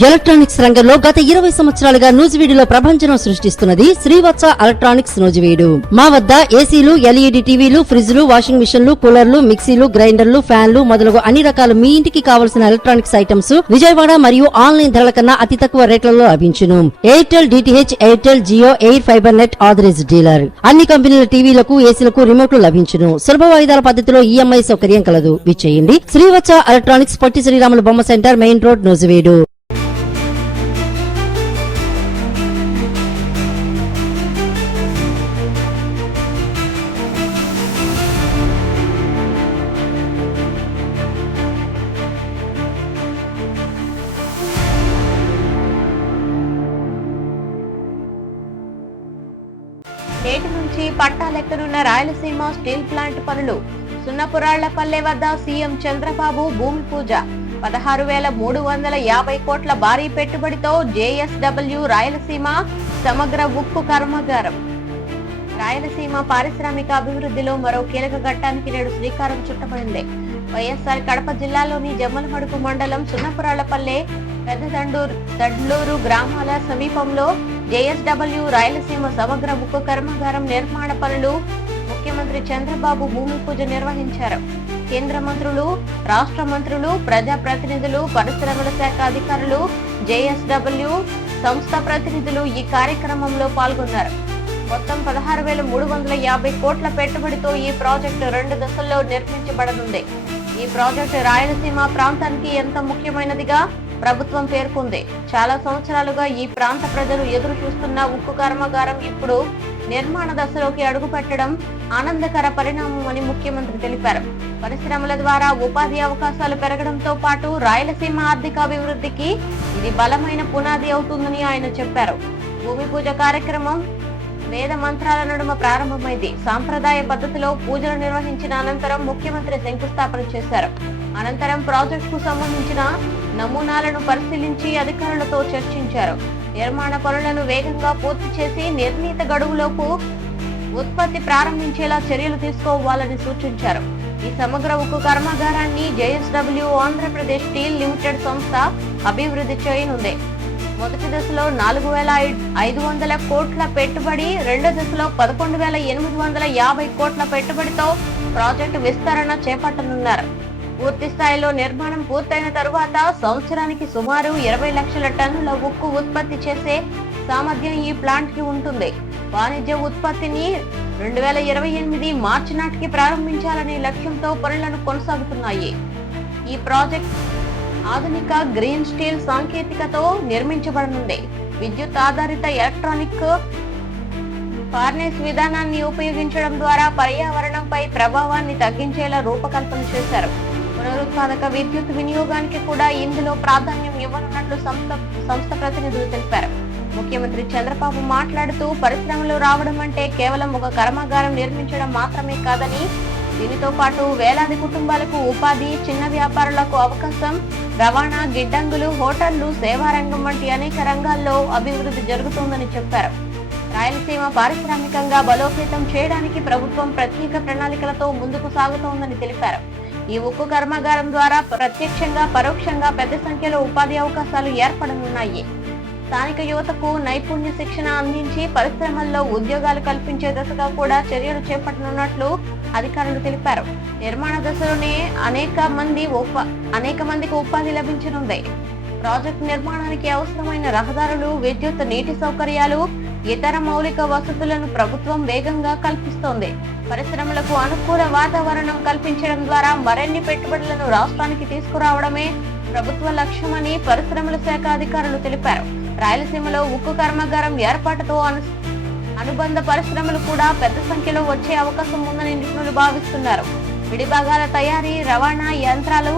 Electronics రంగంలో గత 20 సంవత్సరాలుగా నూజివీడులో ప్రభంజనం సృష్టిస్తున్నది శ్రీవత్స ఎలక్ట్రానిక్స్ నూజివీడు. మా వద్ద ఏసీలు, ఎల్ఈడి టీవీలు, ఫ్రిడ్జ్లు, వాషింగ్ మిషన్లు, కూలర్లు, మిక్సీలు, గ్రైండర్లు, ఫ్యాన్లు మొదలగు అన్ని రకాల మీ ఇంటికి కావలసిన ఎలక్ట్రానిక్స్ ఐటమ్స్ విజయవాడ మరియు ఆన్లైన్ ధరల కన్నా అతి తక్కువ రేట్లలో లభించును. Airtel DTH, Airtel Jio, air fibre net authorised dealer. అన్ని కంపెనీల టీవీలకు, ఏసీలకు రిమోట్లు లభించును. సులభ వాయిదాల పద్ధతిలో ఈఎంఐ సౌకర్యం కలదు. విచ్చేయండి శ్రీవత్స ఎలక్ట్రానిక్స్, పొట్టి శ్రీరాములు బొమ్మ సెంటర్, మెయిన్ రోడ్, నూజివీడు. నేటి నుంచి పట్టాలెక్కనున్న రాయలసీమ స్టీల్ ప్లాంట్ పనులు. సున్నపురాళ్లపల్లె వద్ద సీఎం చంద్రబాబు భూమి పూజ. 16,350 కోట్ల భారీ పెట్టుబడితో జేఎస్డబ్ల్యూ రాయలసీమ సమగ్ర ఉక్కు కర్మాగారం. రాయలసీమ పారిశ్రామిక అభివృద్ధిలో మరో కీలక ఘట్టానికి నేడు శ్రీకారం చుట్టబడింది. వైఎస్ఆర్ కడప జిల్లాలోని జమ్మలమడుగు మండలం సున్నపురాళ్లపల్లె, పెద్దదండూరు గ్రామాల సమీపంలో జేఎస్డబ్ల్యూ రాయలసీమ సమగ్ర ఉక్కు కర్మాగారం నిర్మాణ పనులు ముఖ్యమంత్రి చంద్రబాబు భూమి పూజ నిర్వహించారు. కేంద్ర మంత్రులు, రాష్ట్ర మంత్రులు, ప్రజా ప్రతినిధులు, పరిశ్రమల శాఖ అధికారులు, జేఎస్డబ్ల్యూ సంస్థ ప్రతినిధులు ఈ కార్యక్రమంలో పాల్గొన్నారు. మొత్తం 16,350 కోట్ల పెట్టుబడితో ఈ ప్రాజెక్టు 2 దశల్లో నిర్మించబడనుంది. ఈ ప్రాజెక్టు రాయలసీమ ప్రాంతానికి ఎంత ముఖ్యమైనదిగా ప్రభుత్వం పేర్కొంది. చాలా సంవత్సరాలుగా ఈ ప్రాంత ప్రజలు ఎదురు చూస్తున్న ఉక్కు కర్మాగారం ఇప్పుడు నిర్మాణ దశలోకి అడుగుపెట్టడం ఆనందకర పరిణామం అని ముఖ్యమంత్రి తెలిపారు. పరిశ్రమల ద్వారా ఉపాధి అవకాశాలు పెరగడంతో పాటు రాయలసీమ ఆర్థికాభివృద్ధికి ఇది బలమైన పునాది అవుతుందని ఆయన చెప్పారు. భూమి పూజ కార్యక్రమం వేద మంత్రాల నడుమ ప్రారంభమైంది. సాంప్రదాయ పద్ధతిలో పూజలు నిర్వహించిన అనంతరం ముఖ్యమంత్రి శంకుస్థాపన చేశారు. అనంతరం ప్రాజెక్టుకు సంబంధించిన నమూనాలను పరిశీలించి అధికారులతో చర్చించారు. నిర్మాణ పనులను వేగంగా పూర్తి చేసి నిర్ణీత గడువులోపు ఉత్పత్తి ప్రారంభించేలా చర్యలు తీసుకోవాలని సూచించారు. ఈ సమగ్ర ఉక్కు కర్మాగారాన్ని జేఎస్డబ్ల్యూ ఆంధ్రప్రదేశ్ స్టీల్ లిమిటెడ్ సంస్థ అభివృద్ధి చేయనుంది. మొదటి దశలో 4,500 కోట్ల పెట్టుబడి, రెండో దశలో 11,850 కోట్ల పెట్టుబడితో ప్రాజెక్టు విస్తరణ చేపట్టనున్నారు. పూర్తి స్థాయిలో నిర్మాణం పూర్తయిన తరువాత సంవత్సరానికి సుమారు 20 లక్షల టన్నుల ఉక్కు ఉత్పత్తి చేసే సామర్థ్యం ఈ ప్లాంట్ కి ఉంటుంది. వాణిజ్య ఉత్పత్తిని 2028 మార్చి నాటికి ప్రారంభించాలనే లక్ష్యంతో పనులను కొనసాగుతున్నాయి. ఈ ప్రాజెక్ట్ ఆధునిక గ్రీన్ స్టీల్ సాంకేతికతో నిర్మించబడనుంది. విద్యుత్ ఆధారిత ఎలక్ట్రానిక్ ఫార్నేస్ విధానాన్ని ఉపయోగించడం ద్వారా పర్యావరణంపై ప్రభావాన్ని తగ్గించేలా రూపకల్పన చేశారు. పునరుత్పాదక విద్యుత్ వినియోగానికి కూడా ఇందులో ప్రాధాన్యం ఇవ్వనున్నట్లు సంస్థ ప్రతినిధులు తెలిపారు. ముఖ్యమంత్రి చంద్రబాబు మాట్లాడుతూ, పరిశ్రమలు రావడం అంటే కేవలం ఒక కర్మాగారం నిర్మించడం మాత్రమే కాదని, దీనితో పాటు వేలాది కుటుంబాలకు ఉపాధి, చిన్న వ్యాపారులకు అవకాశం, రవాణా, గిడ్డంగులు, హోటళ్లు, సేవా రంగం వంటి అనేక రంగాల్లో అభివృద్ధి జరుగుతోందని చెప్పారు. రాయలసీమ పారిశ్రామికంగా బలోపేతం చేయడానికి ప్రభుత్వం ప్రత్యేక ప్రణాళికలతో ముందుకు సాగుతోందని తెలిపారు. ఈ ఉక్కు కర్మాగారం ద్వారా ప్రత్యక్షంగా, పరోక్షంగా పెద్ద సంఖ్యలో ఉపాధి అవకాశాలు ఏర్పడనున్నాయి. స్థానిక యువతకు నైపుణ్య శిక్షణ అందించి పరిశ్రమల్లో ఉద్యోగాలు కల్పించే దశగా కూడా చర్యలు చేపట్టనున్నట్లు అధికారులు తెలిపారు. నిర్మాణ దశలోనే అనేక మందికి ఉపాధి లభించనుంది. ప్రాజెక్టు నిర్మాణానికి అవసరమైన రహదారులు, విద్యుత్, నీటి సౌకర్యాలు, ఇతర మౌలిక వసతులను ప్రభుత్వం వేగంగా కల్పిస్తోంది. పరిశ్రమలకు అనుకూల వాతావరణం కల్పించడం ద్వారా మరిన్ని పెట్టుబడులను రాష్ట్రానికి తీసుకురావడమే ప్రభుత్వ లక్ష్యమని పరిశ్రమల శాఖ అధికారులు తెలిపారు. రాయలసీమలో ఉక్కు కర్మాగారం ఏర్పాటుతో అనుబంధ పరిశ్రమలు కూడా పెద్ద సంఖ్యలో వచ్చే అవకాశం ఉందని నిపుణులు భావిస్తున్నారు. విడిభాగాల తయారీ, రవాణా, యంత్రాలు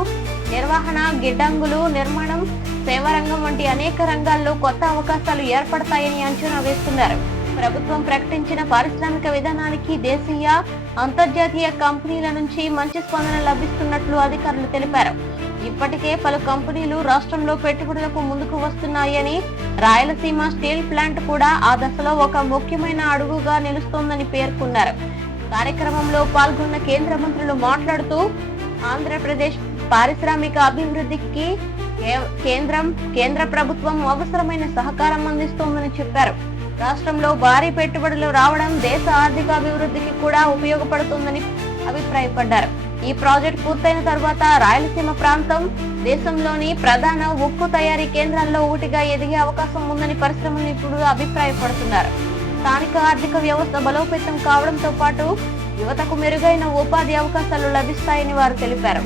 నిర్వహణ, గిడ్డంగులు నిర్మాణం, సేవా రంగం వంటి అనేక రంగాల్లో కొత్త అవకాశాలు ఏర్పడతాయని అంచనా వేస్తున్నారు. ప్రభుత్వం ప్రకటించిన పారిశ్రామిక విధానానికి దేశీయ, అంతర్జాతీయ కంపెనీల నుంచి మంచి స్పందన లభిస్తున్నట్లు అధికారులు తెలిపారు. ఇప్పటికే పలు కంపెనీలు రాష్ట్రంలో పెట్టుబడులకు ముందుకు వస్తున్నాయని, రాయలసీమ స్టీల్ ప్లాంట్ కూడా ఆ దశలో ఒక ముఖ్యమైన అడుగుగా నిలుస్తోందని పేర్కొన్నారు. కార్యక్రమంలో పాల్గొన్న కేంద్ర మంత్రులు మాట్లాడుతూ, ఆంధ్రప్రదేశ్ పారిశ్రామిక అభివృద్ధికి కేంద్ర ప్రభుత్వం అవసరమైన సహకారం అందిస్తోందని చెప్పారు. రాష్ట్రంలో భారీ పెట్టుబడులు రావడం దేశ ఆర్థిక అభివృద్ధికి కూడా ఉపయోగపడుతుందని అభిప్రాయపడ్డారు. ఈ ప్రాజెక్ట్ పూర్తయిన తర్వాత రాయలసీమ ప్రాంతం దేశంలోని ప్రధాన ఉక్కు తయారీ కేంద్రాల్లో ఒకటిగా ఎదిగే అవకాశం ఉందని పరిశ్రమ నిపుణులు అభిప్రాయపడుతున్నారు. స్థానిక ఆర్థిక వ్యవస్థ బలోపేతం కావడంతో పాటు యువతకు మెరుగైన ఉపాధి అవకాశాలు లభిస్తాయని వారు తెలిపారు.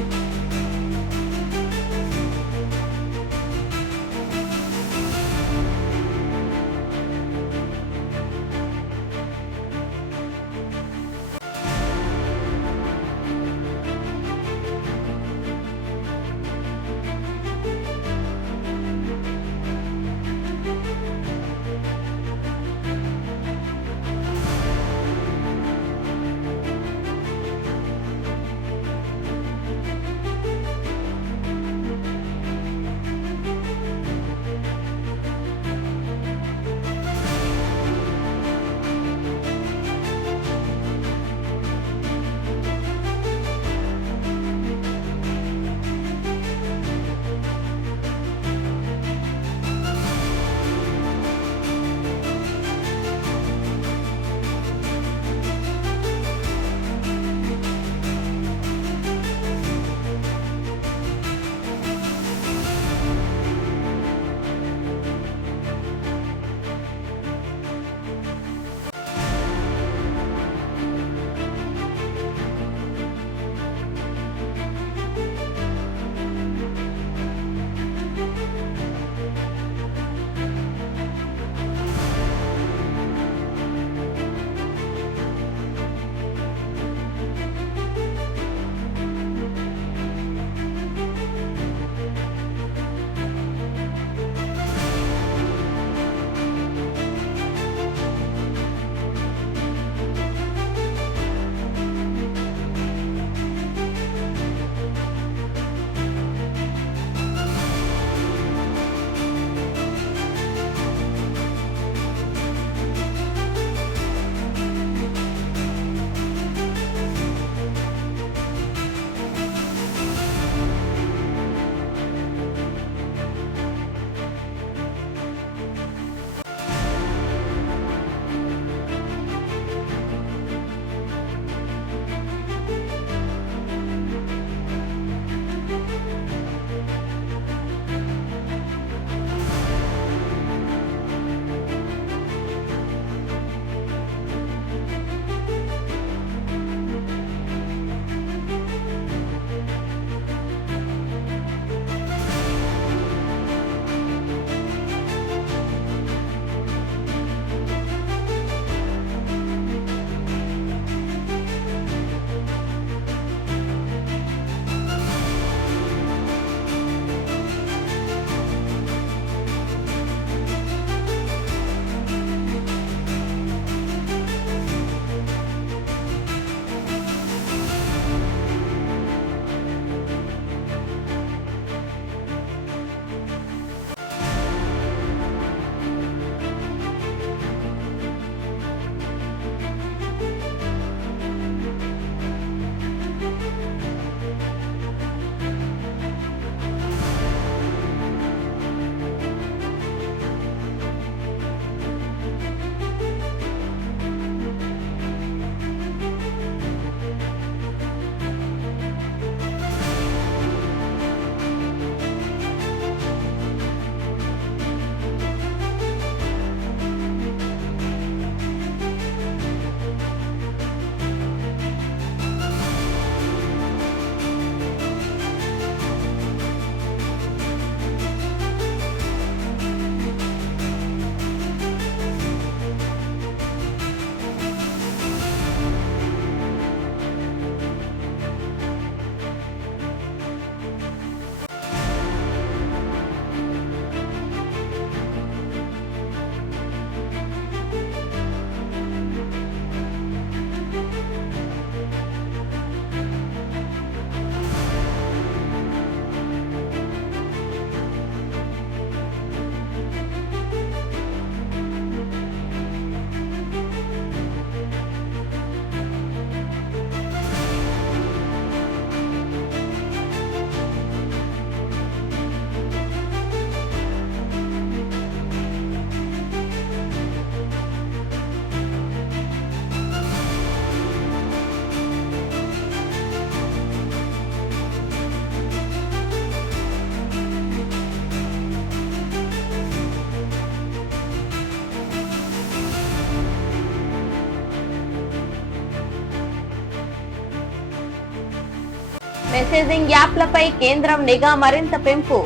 మెసేజింగ్ యాప్లపై కేంద్రం నిఘా మరింత పెంపు.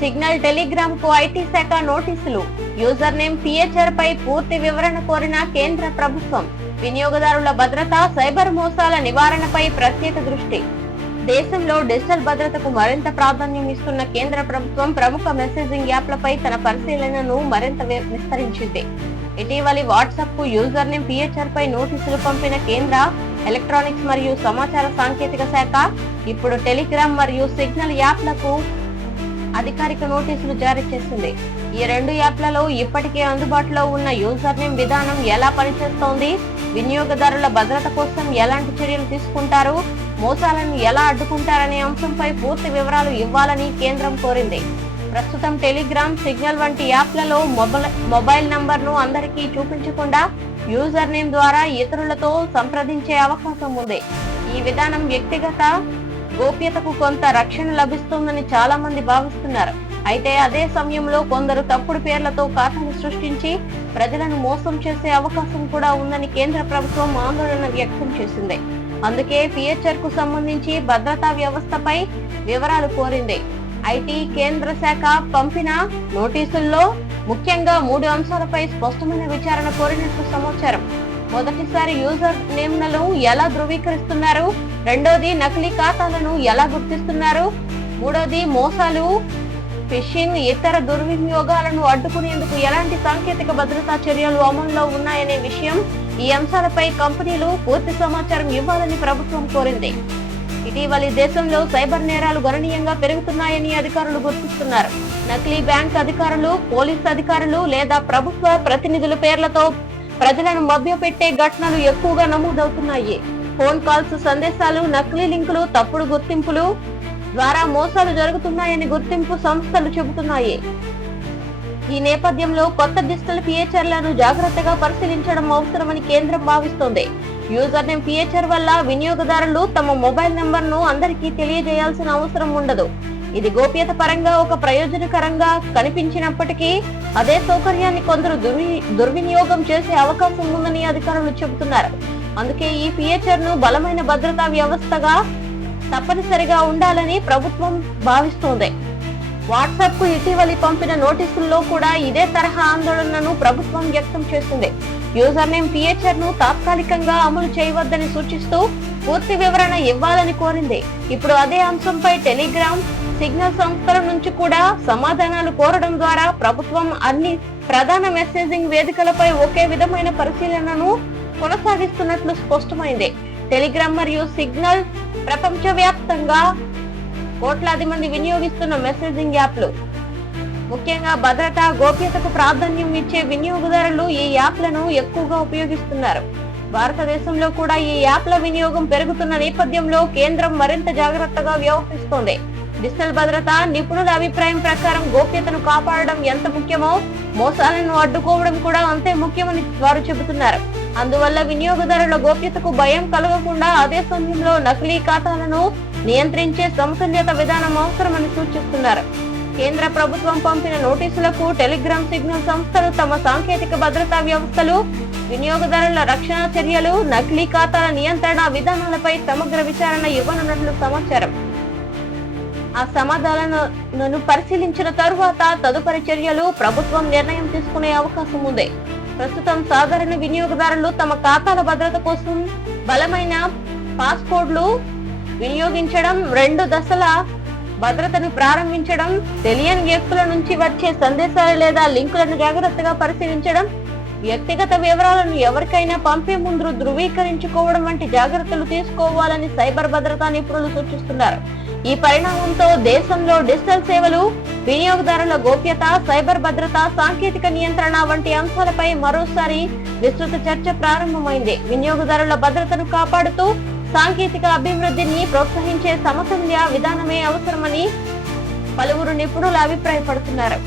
సిగ్నల్, టెలిగ్రామ్ కు ఐటీ శాఖ నోటీసులు. యూజర్ నేమ్ ఫీచర్ పై పూర్తి వివరణ కోరిన కేంద్ర ప్రభుత్వం. వినియోగదారుల భద్రత, సైబర్ మోసాల నివారణపై ప్రత్యేక దృష్టి. దేశంలో డిజిటల్ భద్రతకు మరింత ప్రాధాన్యం ఇస్తున్న కేంద్ర ప్రభుత్వం ప్రముఖ మెసేజింగ్ యాప్లపై తన పరిశీలనను మరింత విస్తరించింది. ఇటీవలి వాట్సాప్ కు యూజర్ నేమ్ ఫీచర్ పై నోటీసులు పంపిన కేంద్ర ఎలక్ట్రానిక్స్ మరియు సమాచార సాంకేతిక శాఖ ఇప్పుడు టెలిగ్రామ్ మరియు సిగ్నల్ యాప్లకు అధికారిక నోటీసులు జారీ చేసింది. ఈ రెండు యాప్లలో ఇప్పటికే అందుబాటులో ఉన్న యూజర్ నేమ్ విధానం ఎలా పనిచేస్తోంది, వినియోగదారుల భద్రత కోసం ఎలాంటి చర్యలు తీసుకుంటారు, మోసాలను ఎలా అడ్డుకుంటారనే అంశంపై పూర్తి వివరాలు ఇవ్వాలని కేంద్రం కోరింది. ప్రస్తుతం టెలిగ్రామ్, సిగ్నల్ వంటి యాప్లలో మొబైల్ నంబర్ను అందరికీ చూపించకుండా యూజర్ నేమ్ ద్వారా ఇతరులతో సంప్రదించే అవకాశం ఉంది. ఈ విధానం వ్యక్తిగత గోప్యతకు కొంత రక్షణ లభిస్తుందని చాలా మంది భావిస్తున్నారు. అయితే అదే సమయంలో కొందరు తప్పుడు పేర్లతో ఖాతాను సృష్టించి ప్రజలను మోసం చేసే అవకాశం కూడా ఉందని కేంద్ర ప్రభుత్వం ఆందోళన వ్యక్తం చేసింది. అందుకే ఫీచర్ కు సంబంధించి భద్రతా వ్యవస్థపై వివరాలు కోరింది. ఐటీ కేంద్ర శాఖ పంపిన నోటీసుల్లో ముఖ్యంగా 3 అంశాలపై స్పష్టమైన విచారణ కోరినట్లు సమాచారం. మొదటిసారి యూజర్ నేమ్లను ఎలా ధృవీకరిస్తున్నారు, రెండోది నకిలీ ఖాతాలను ఎలా గుర్తిస్తున్నారు, మూడోది మోసాలు, ఫిషింగ్, ఇతర దుర్వినియోగాలను అడ్డుకునేందుకు ఎలాంటి సాంకేతిక భద్రతా చర్యలు అమల్లో ఉన్నాయనే విషయం. ఈ అంశాలపై కంపెనీలు పూర్తి సమాచారం ఇవ్వాలని ప్రభుత్వం కోరింది. ఇటీవలి దేశంలో సైబర్ నేరాలు గణనీయంగా పెరుగుతున్నాయని అధికారులు గుర్తిస్తున్నారు. నకిలీ బ్యాంక్ అధికారులు, పోలీస్ అధికారులు లేదా ప్రభుత్వ ప్రతినిధుల పేర్లతో ప్రజలను మభ్యపెట్టే ఘటనలు ఎక్కువగా నమోదవుతున్నాయి. ఫోన్ కాల్స్, సందేశాలు, నకిలీ లింకులు, తప్పుడు గుర్తింపులు ద్వారా మోసాలు జరుగుతున్నాయని గుర్తింపు సంస్థలు చెబుతున్నాయి. ఈ నేపథ్యంలో కొత్త డిజిటల్ ఫీచర్లను జాగ్రత్తగా పరిశీలించడం అవసరమని కేంద్రం భావిస్తోంది. యూజర్ నేమ్ ఫీచర్ వల్ల వినియోగదారులు తమ మొబైల్ నంబర్ను అందరికీ తెలియజేయాల్సిన అవసరం ఉండదు. ఇది గోప్యత పరంగా ఒక ప్రయోజనకరంగా కనిపించినప్పటికీ అదే సౌకర్యాన్ని కొందరు దుర్వినియోగం చేసే అవకాశం ఉందని అధికారులు చెబుతున్నారు. అందుకే ఈ ఫీచర్ ను బలమైన భద్రతా వ్యవస్థగా తప్పనిసరిగా ఉండాలని ప్రభుత్వం భావిస్తోంది. వాట్సాప్ కు ఇటీవలి పంపిన నోటీసుల్లో కూడా ఇదే తరహా ఆందోళనను ప్రభుత్వం వ్యక్తం చేసింది. యూజర్ నేమ్ ఫీచర్ ను తాత్కాలికంగా అమలు చేయవద్దని సూచిస్తూ పూర్తి వివరణ ఇవ్వాలని కోరింది. ఇప్పుడు అదే అంశంపై టెలిగ్రామ్, సిగ్నల్ సంస్థల నుంచి కూడా సమాధానాలు కోరడం ద్వారా ప్రభుత్వం అన్ని ప్రధాన మెసేజింగ్ వేదికలపై ఒకే విధమైన పరిశీలనను కొనసాగిస్తున్నట్లు స్పష్టమైంది. టెలిగ్రామ్ మరియు సిగ్నల్ ప్రపంచవ్యాప్తంగా కోట్లాది మంది వినియోగిస్తున్న మెసేజింగ్ యాప్లు. ముఖ్యంగా భద్రత, గోప్యతకు ప్రాధాన్యం ఇచ్చే వినియోగదారులు ఈ యాప్లను ఎక్కువగా ఉపయోగిస్తున్నారు. భారతదేశంలో కూడా ఈ యాప్ల వినియోగం పెరుగుతున్న నేపథ్యంలో కేంద్రం మరింత జాగ్రత్తగా వ్యవహరిస్తోంది. డిజిటల్ భద్రత నిపుణుల అభిప్రాయం ప్రకారం గోప్యతను కాపాడడం ఎంత ముఖ్యమో మోసాలను అడ్డుకోవడం కూడా అంతే ముఖ్యమని వారు చెబుతున్నారు. అందువల్ల వినియోగదారుల గోప్యతకు భయం కలగకుండా అదే సమయంలో నకిలీ ఖాతాలను నియంత్రించే సమతుల్యత విధానం అవసరమని సూచిస్తున్నారు. కేంద్ర ప్రభుత్వం పంపిన నోటీసులకు టెలిగ్రామ్, సిగ్నల్ సంస్థలు తమ సాంకేతిక భద్రతా వ్యవస్థలు, వినియోగదారుల రక్షణ చర్యలు, నకిలీ ఖాతాల నియంత్రణ విధానాలపై సమగ్ర విచారణ ఇవ్వనున్నట్లు సమాచారం. ఆ సమాధానాలను పరిశీలించిన తరువాత తదుపరి చర్యలు ప్రభుత్వం నిర్ణయం తీసుకునే అవకాశం ఉంది. ప్రస్తుతం సాధారణ వినియోగదారులు తమ ఖాతాల భద్రత కోసం బలమైన పాస్కోడ్లు వినియోగించడం, 2 దశల భద్రతను ప్రారంభించడం, తెలియని వ్యక్తుల నుంచి వచ్చే సందేశాలు లేదా లింకులను జాగ్రత్తగా పరిశీలించడం, వ్యక్తిగత వివరాలను ఎవరికైనా పంపే ముందు ధృవీకరించుకోవడం వంటి జాగ్రత్తలు తీసుకోవాలని సైబర్ భద్రతా నిపుణులు సూచిస్తున్నారు. ఈ పరిణామంతో దేశంలో డిజిటల్ సేవలు, వినియోగదారుల గోప్యత, సైబర్ భద్రత, సాంకేతిక నియంత్రణ వంటి అంశాలపై మరోసారి విస్తృత చర్చ ప్రారంభమైంది. వినియోగదారుల భద్రతను కాపాడుతూ సాంకేతిక అభివృద్ధిని ప్రోత్సహించే సమతుల్య విధానమే అవసరమని పలువురు నిపుణులు అభిప్రాయపడుతున్నారు.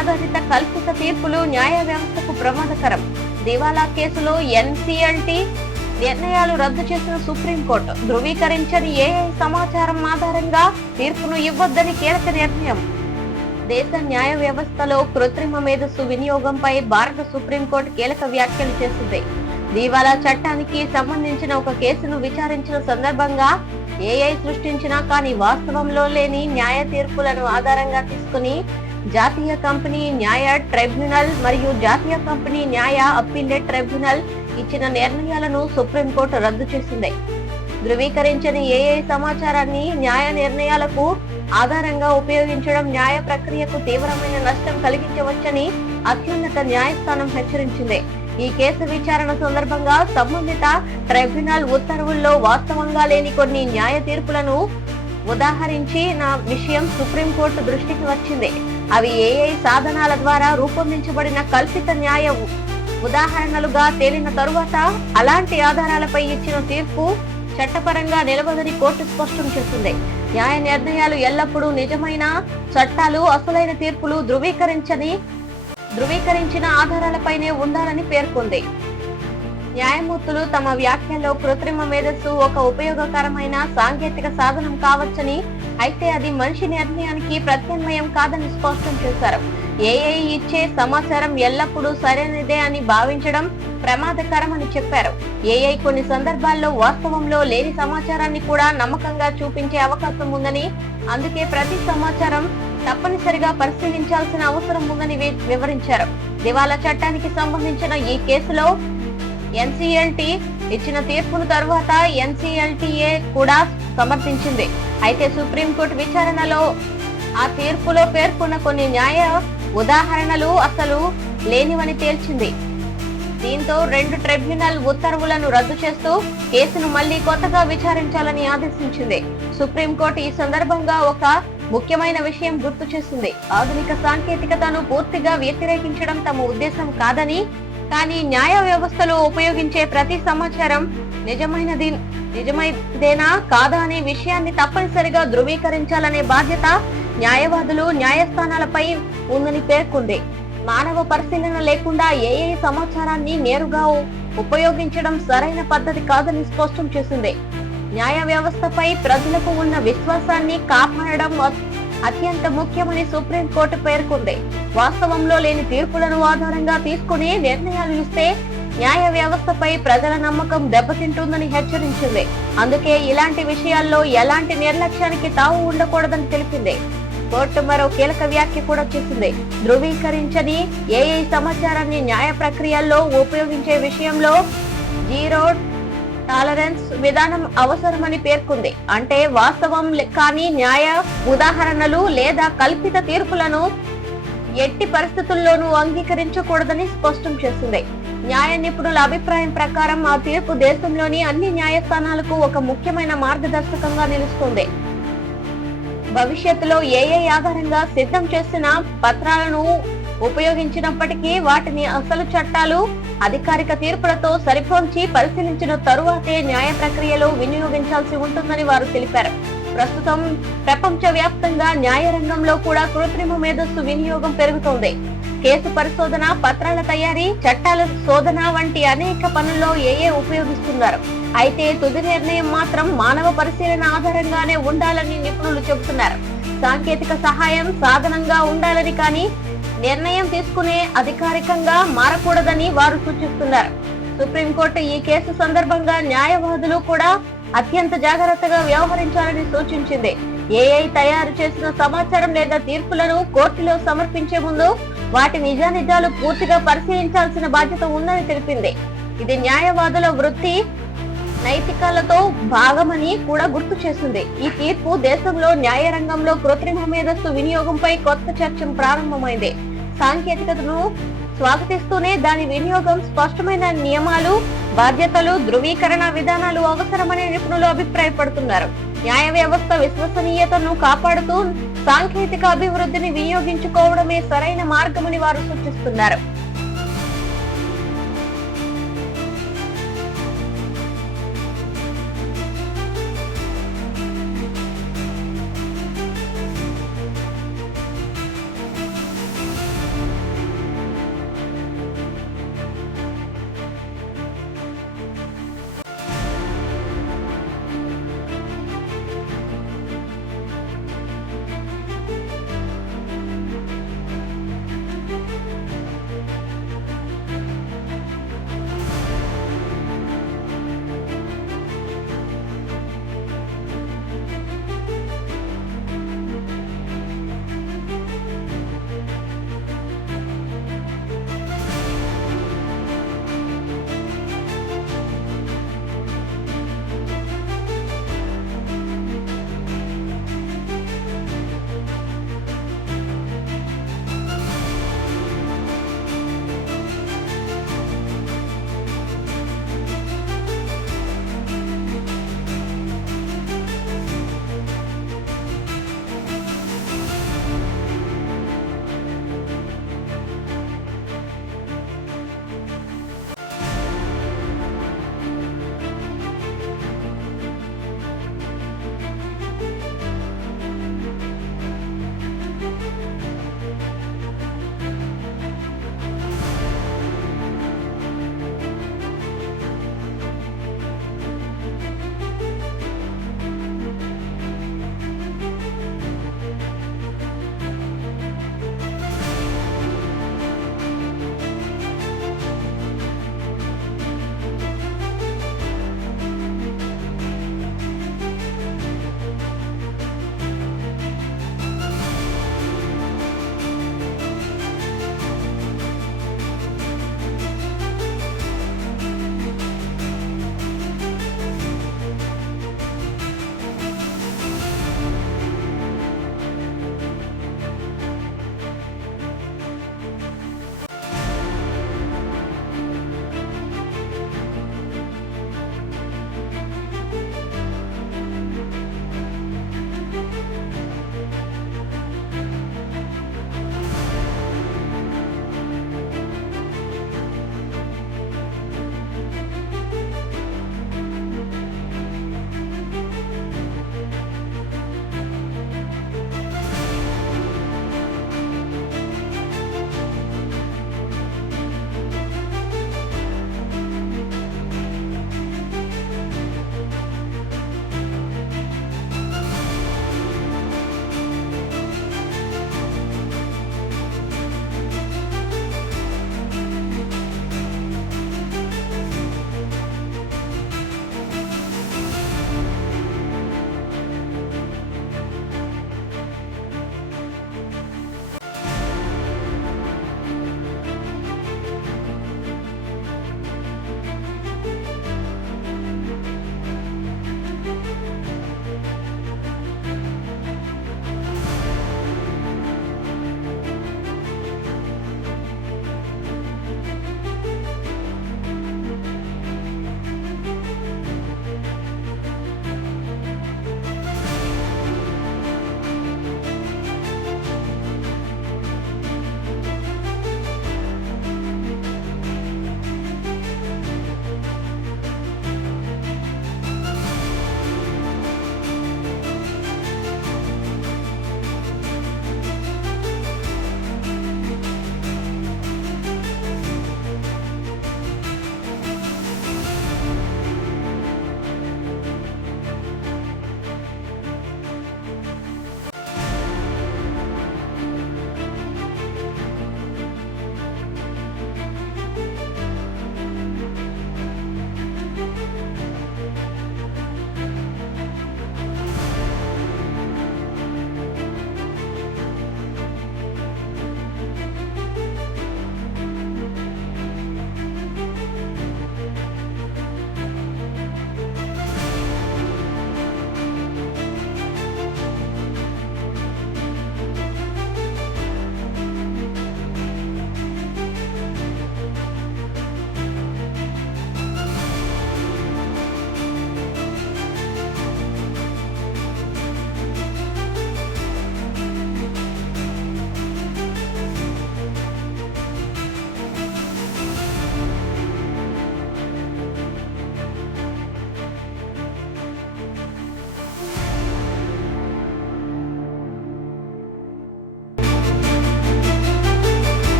ఆధారిత కల్పిత తీర్పులు న్యాయ వ్యవస్థకు ప్రమాదకరం. దివాలా కేసులో ఎన్సీఎల్టీ నిర్ణయాలు రద్దు చేసిన సుప్రీంకోర్టు. ధృవీకరించని ఏఐ సమాచారం ఆధారంగా తీర్పును ఇవ్వొద్దని కీలక నిర్ణయం. దేశ న్యాయ వ్యవస్థలో కృత్రిమ మేధస్సు వినియోగంపై భారత సుప్రీంకోర్టు కీలక వ్యాఖ్యలు చేసింది. దివాలా చట్టానికి సంబంధించిన ఒక కేసును విచారించిన సందర్భంగా ఏఐ సృష్టించిన కానీ వాస్తవంలో లేని న్యాయ తీర్పులను ఆధారంగా తీసుకుని జాతీయ కంపెనీ న్యాయ ట్రైబ్యునల్ మరియు జాతీయ కంపెనీ న్యాయ అప్పీలేట్ ట్రైబ్యునల్ ఇచ్చిన నిర్ణయాలను సుప్రీంకోర్టు రద్దు చేసింది. ధృవీకరించని ఏఐ సమాచారాన్ని న్యాయ నిర్ణయాలకు ఆధారంగా ఉపయోగించడం న్యాయ ప్రక్రియకు తీవ్రమైన నష్టం కలిగించవచ్చని అత్యున్నత న్యాయస్థానం హెచ్చరించింది. ఈ కేసు విచారణ సందర్భంగా సంబంధిత ట్రైబ్యునల్ ఉత్తర్వుల్లో వాస్తవంగా లేని కొన్ని న్యాయ తీర్పులను ఉదాహరించిన విషయం సుప్రీంకోర్టు దృష్టికి వచ్చింది. అవి ఏఐ సాధనాల ద్వారా రూపొందించబడిన కల్పిత న్యాయ ఉదాహరణలుగా తేలిన తరువాత అలాంటి ఆధారాలపై ఇచ్చిన తీర్పు చట్టపరంగా నిలబడని కోర్టు స్పష్టం చేసింది. న్యాయ నిర్ణయాలు ఎల్లప్పుడూ నిజమైన చట్టాలు, అసలైన తీర్పులు ధృవీకరించిన ఆధారాలపైనే ఉండాలని పేర్కొంది. న్యాయమూర్తులు తమ వ్యాఖ్యల్లో కృత్రిమ మేధస్సు ఒక ఉపయోగకరమైన సాంకేతిక సాధనం కావచ్చని, అయితే అది మనిషి నిర్ణయానికి ప్రత్యామ్నాయం కాదని స్పష్టం చేశారు. ఏఐ ఇచ్చే సమాచారం ఎల్లప్పుడూ సరైనదే అని భావించడం ప్రమాదకరమని చెప్పారు. ఏఐ కొన్ని సందర్భాల్లో వాస్తవంలో లేని సమాచారాన్ని కూడా నమ్మకంగా చూపించే అవకాశం ఉందని, అందుకే ప్రతి సమాచారం తప్పనిసరిగా పరిశీలించాల్సిన అవసరం ఉందని వివరించారు. దివాలా చట్టానికి సంబంధించిన ఈ కేసులో ఎన్సీఎల్టీ ఇచ్చిన తీర్పును తర్వాత ఎన్సీఎల్టీఏ కూడా సమర్థించింది. అయితే సుప్రీంకోర్టు విచారణలో ఆ తీర్పులో పేర్కొన్న కొన్ని న్యాయ ఉదాహరణలు అసలు లేనివని తేల్చింది. దీంతో 2 ట్రైబ్యునల్ ఉత్తర్వులను రద్దు చేస్తూ కేసును మళ్లీ కొత్తగా విచారించాలని ఆదేశించింది. సుప్రీంకోర్టు ఈ సందర్భంగా ఒక ముఖ్యమైన విషయం గుర్తు చేసింది. ఆధునిక సాంకేతికతను పూర్తిగా వ్యతిరేకించడం తమ ఉద్దేశం కాదని, కానీ న్యాయ వ్యవస్థలో ఉపయోగించే ప్రతి సమాచారం నిజమైదేనా కాదా అనే విషయాన్ని తప్పనిసరిగా ధృవీకరించాలనే బాధ్యత న్యాయవాదులు, న్యాయస్థానాలపై ఉందని పేర్కొంది. మానవ పరిశీలన లేకుండా ఏఐ సమాచారాన్ని నేరుగా ఉపయోగించడం సరైన పద్ధతి కాదని స్పష్టం చేసింది. న్యాయ వ్యవస్థపై ప్రజలకు ఉన్న విశ్వాసాన్ని కాపాడడం అత్యంత ముఖ్యమని సుప్రీంకోర్టు పేర్కొంది. వాస్తవంలో లేని తీర్పులను ఆధారంగా తీసుకుని నిర్ణయాలు ఇస్తే న్యాయ వ్యవస్థపై ప్రజల నమ్మకం దెబ్బతింటుందని హెచ్చరించింది. అందుకే ఇలాంటి విషయాల్లో ఎలాంటి నిర్లక్ష్యానికి తావు ఉండకూడదని తెలిపింది. కోర్టు మరో కీలక వ్యాఖ్య కూడా చేసింది. ధృవీకరించని ఏఐ సమాచారాన్ని న్యాయ ప్రక్రియల్లో ఉపయోగించే విషయంలో జీరో టాలరెన్స్ విధానం అవసరమని పేర్కొంది. అంటే వాస్తవం కాని న్యాయ ఉదాహరణలు లేదా కల్పిత తీర్పులను ఎట్టి పరిస్థితుల్లోనూ అంగీకరించకూడదని స్పష్టం చేసింది. న్యాయ నిపుణుల అభిప్రాయం ప్రకారం ఆ తీర్పు దేశంలోని అన్ని న్యాయస్థానాలకు ఒక ముఖ్యమైన మార్గదర్శకంగా నిలుస్తుంది. భవిష్యత్తులో ఏఐ ఆధారంగా సిద్ధం చేసిన పత్రాలను ఉపయోగించినప్పటికీ వాటిని అసలు చట్టాలు, అధికారిక తీర్పులతో సరిపోల్చి పరిశీలించిన తరువాతే న్యాయ ప్రక్రియలో వినియోగించాల్సి ఉంటుందని వారు తెలిపారు. ప్రస్తుతం ప్రపంచ వ్యాప్తంగా న్యాయ రంగంలో కూడా కృత్రిమ మేధస్సు వినియోగం పెరుగుతోంది. కేసు పరిశోధన, పత్రాల తయారీ, చట్టాల శోధన వంటి అనేక పనుల్లో ఏఐ ఉపయోగిస్తున్నారు. అయితే తుది నిర్ణయం మాత్రం మానవ పరిశీలన ఆధారంగానే ఉండాలని నిపుణులు చెబుతున్నారు. సాంకేతిక సహాయం సాధనంగా ఉండాలని, కానీ నిర్ణయం తీసుకునే అధికారికంగా మారకూడదని వారు సూచిస్తున్నారు. సుప్రీంకోర్టు ఈ కేసు సందర్భంగా న్యాయవాదులు కూడా అత్యంత జాగ్రత్తగా వ్యవహరించాలని సూచించింది. ఏఐ తయారు చేసిన సమాచారం లేదా తీర్పులను కోర్టులో సమర్పించే ముందు వాటి నిజానిజాలు పూర్తిగా పరిశీలించాల్సిన బాధ్యత ఉందని తెలిపింది. ఇది న్యాయవాదుల వృత్తి నైతికాలతో భాగమని కూడా గుర్తు చేసింది. ఈ తీర్పు దేశంలో న్యాయ రంగంలో కృత్రిమ మేధస్సు వినియోగంపై కొత్త చర్చ ప్రారంభమైంది. సాంకేతికతను స్వాగతిస్తూనే దాని వినియోగం స్పష్టమైన నియమాలు, బాధ్యతలు, ధృవీకరణ విధానాలు అవసరమని నిపుణులు అభిప్రాయపడుతున్నారు. న్యాయ వ్యవస్థ విశ్వసనీయతను కాపాడుతూ సాంకేతిక అభివృద్ధిని వినియోగించుకోవడమే సరైన మార్గమని వారు సూచిస్తున్నారు.